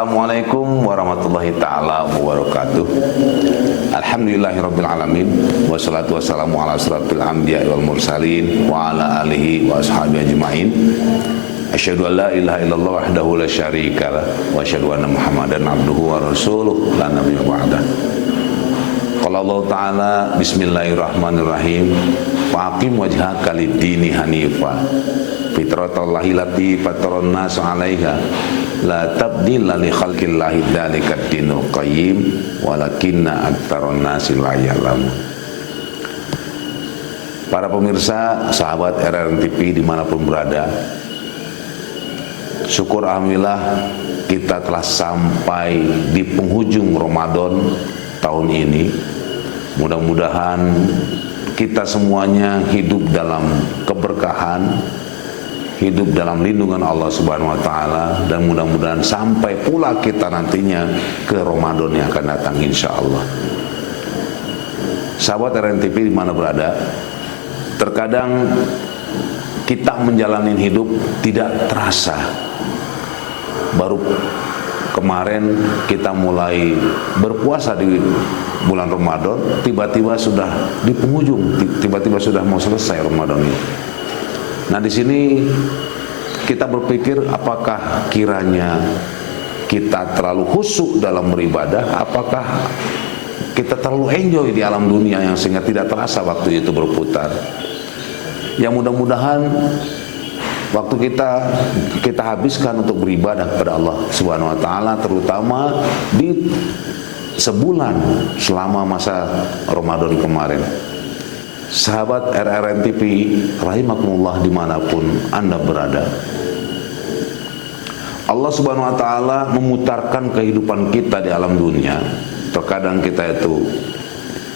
Assalamualaikum warahmatullahi ta'ala wabarakatuh. Alhamdulillahirabbil alamin, wassalatu wassalamu ala asyrafil anbiya'i wal mursalin wa ala alihi wa ashabihi ajmain. Asyhadu an la ilaha illallah wahdahu la syarikalah wa asyhadu anna Muhammadan abduhu wa rasuluh la nabiyya ba'dah. Qala Allah ta'ala bismillahirrahmanirrahim. Faqim wajhaka lid-dini hanifa fitratallahi lati fataran nas 'alaiha la tabdila li khalqillahi dzalika ad-dinul qayyim walakinna aktsaran nasi la ya'lamun. Para pemirsa, sahabat RRN TV dimanapun berada, syukur alhamdulillah kita telah sampai di penghujung Ramadan tahun ini. Mudah-mudahan kita semuanya hidup dalam keberkahan, hidup dalam lindungan Allah Subhanahu wa taala, dan mudah-mudahan sampai pula kita nantinya ke Ramadan yang akan datang insyaallah. Sahabat RRN TV di mana berada, terkadang kita menjalani hidup tidak terasa. Baru kemarin kita mulai berpuasa di bulan Ramadan, tiba-tiba sudah di penghujung, tiba-tiba sudah mau selesai Ramadan ini. Nah, di sini kita berpikir, apakah kiranya kita terlalu khusyuk dalam beribadah, apakah kita terlalu enjoy di alam dunia yang sehingga tidak terasa waktu itu berputar. Yang mudah-mudahan waktu kita habiskan untuk beribadah kepada Allah Subhanahu wa taala, terutama di sebulan selama masa Ramadan kemarin. Sahabat RRN TV rahimakumullah dimanapun Anda berada, Allah Subhanahu wa taala memutarkan kehidupan kita di alam dunia. Terkadang kita itu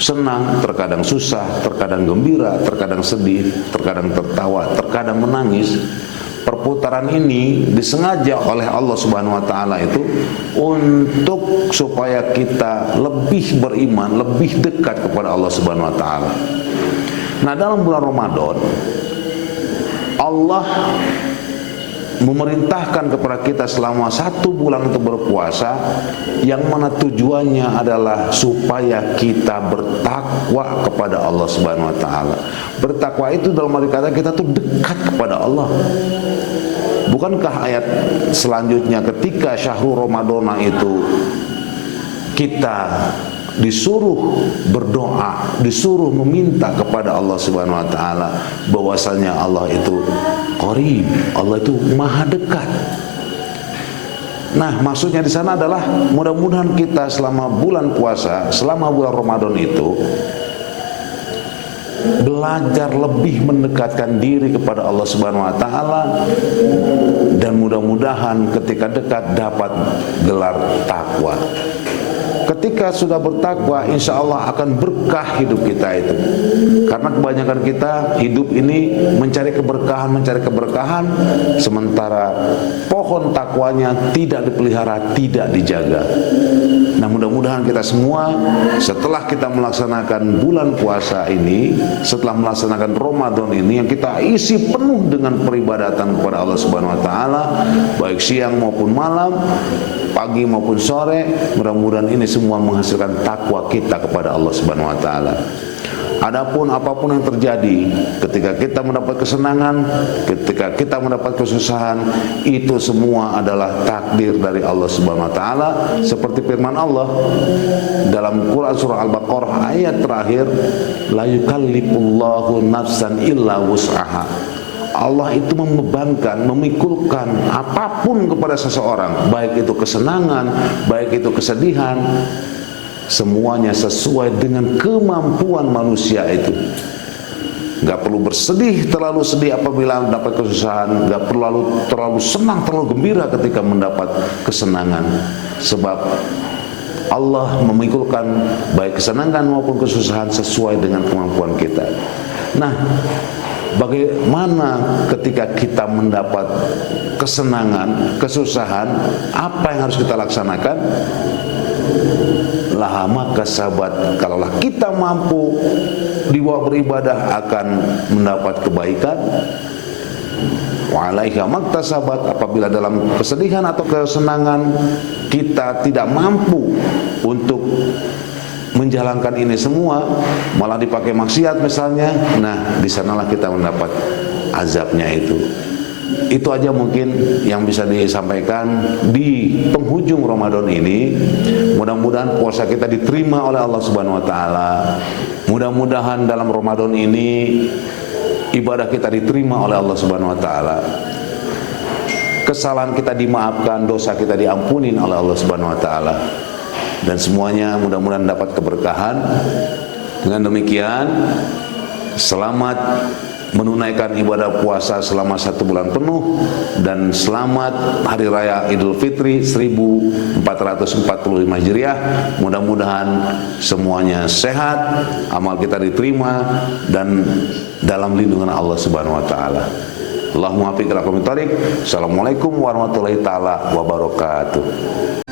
senang, terkadang susah, terkadang gembira, terkadang sedih, terkadang tertawa, terkadang menangis. Perputaran ini disengaja oleh Allah Subhanahu wa taala itu untuk supaya kita lebih beriman, lebih dekat kepada Allah Subhanahu wa taala. Nah, dalam bulan Ramadan Allah memerintahkan kepada kita selama 1 bulan untuk berpuasa, yang mana tujuannya adalah supaya kita bertakwa kepada Allah Subhanahu wa taala. Bertakwa itu dalam arti kata kita tuh dekat kepada Allah. Bukankah ayat selanjutnya ketika syahrul Ramadana itu kita disuruh berdoa, disuruh meminta kepada Allah Subhanahu wa taala bahwasanya Allah itu qarib, Allah itu maha dekat. Nah, maksudnya di sana adalah mudah-mudahan kita selama bulan puasa, selama bulan Ramadan itu belajar lebih mendekatkan diri kepada Allah Subhanahu wa taala, dan mudah-mudahan ketika dekat dapat gelar takwa. Ketika sudah bertakwa, insya Allah akan berkah hidup kita itu. Karena kebanyakan kita hidup ini mencari keberkahan, sementara pohon takwanya tidak dipelihara, tidak dijaga. Nah, mudah-mudahan kita semua setelah kita melaksanakan bulan puasa ini, setelah melaksanakan Ramadan ini, yang kita isi penuh dengan peribadatan kepada Allah Subhanahu wa taala, baik siang maupun malam, pagi maupun sore, mudah-mudahan ini semua menghasilkan takwa kita kepada Allah Subhanahu wa taala. Adapun apapun yang terjadi, ketika kita mendapat kesenangan, ketika kita mendapat kesusahan, itu semua adalah takdir dari Allah Subhanahu wa taala, seperti firman Allah dalam Quran surah Al-Baqarah ayat terakhir, la yukallifullahu nafsan illa wus'aha. Allah itu membebankan, memikulkan apapun kepada seseorang, baik itu kesenangan, baik itu kesedihan, semuanya sesuai dengan kemampuan manusia itu. Gak perlu bersedih, terlalu sedih apabila mendapat kesusahan, gak perlu terlalu senang, terlalu gembira ketika mendapat kesenangan, sebab Allah memikulkan baik kesenangan maupun kesusahan sesuai dengan kemampuan kita. Nah, bagaimana ketika kita mendapat kesenangan, kesusahan, apa yang harus kita laksanakan? Laha maka sahabat, kalaulah kita mampu dibawa beribadah akan mendapat kebaikan. wa 'alaiha maktasabat. Apabila dalam kesedihan atau kesenangan kita tidak mampu untuk menjalankan ini semua, malah dipakai maksiat misalnya, nah di sanalah kita mendapat azabnya itu. Itu aja mungkin yang bisa disampaikan di penghujung Ramadan ini. Mudah-mudahan puasa kita diterima oleh Allah Subhanahu wa taala. Mudah-mudahan dalam Ramadan ini ibadah kita diterima oleh Allah Subhanahu wa taala. Kesalahan kita dimaafkan, dosa kita diampunin oleh Allah Subhanahu wa taala. Dan semuanya mudah-mudahan dapat keberkahan. Dengan demikian, selamat menunaikan ibadah puasa selama 1 bulan penuh, dan selamat Hari Raya Idul Fitri 1445 Hijriah. Mudah-mudahan semuanya sehat, amal kita diterima dan dalam lindungan Allah Subhanahu wa taala. Allahumma fiq ila aqwamit thariq. Assalamualaikum warahmatullahi taala wabarakatuh.